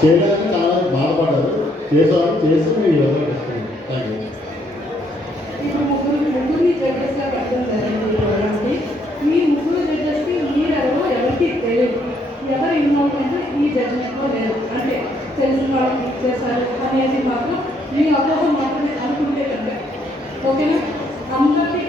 చేయడానికి చాలా బాధపడ్డారు. చేసామని చేసి మీరు ఎవరు థ్యాంక్ యూ ఎవరు ఇన్వాల్వ్ అంటే ఈ జడ్జిమెంట్లో లేదు అంటే తెలిసిన వాళ్ళకి చేస్తారు అనేది మాకు మీ అపోహం మాత్రమే అనుకుంటే కదా ఓకేనా అందరికీ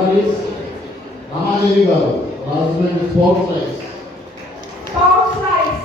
journalist Ramadevi garu Rajahmundry sports life sports life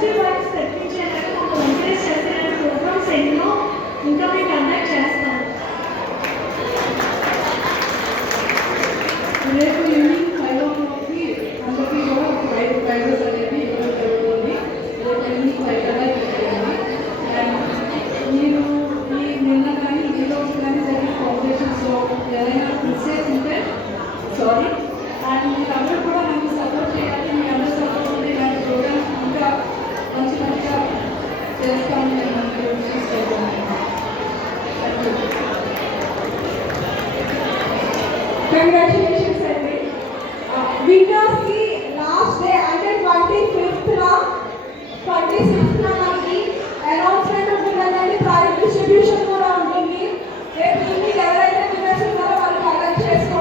positive vibes తెప్పించేలాగా మనం ప్రోగ్రామ్స్ ఎన్నో ఇంకా మేము కండక్ట్ చేస్తాము రేపు ఈవినింగ్ ఫైవ్ ఓ క్లాక్కి అందరికీ కూడా ప్రైజ్ ప్రైజెస్ అనేది ఈ నిన్న కానీ ఈరోజు కానీ జరిగిన కాంపిటీషన్స్లో ఏదైనా కంగ్రాచులేషన్స్ అండి విన్నర్స్కి లాస్ట్ డే అంటే ట్వంటీ ఫిఫ్త్ నా ట్వంటీ సిక్స్త్ నా మనకి అనౌన్స్మెంట్ ఉంటుందండి. ప్రైజ్ డిస్ట్రిబ్యూషన్ కూడా ఉంటుంది. రేపు ఎవరైతే విన్నర్స్ ఉన్నారో వాళ్ళు కలెక్ట్ చేసుకోవాలి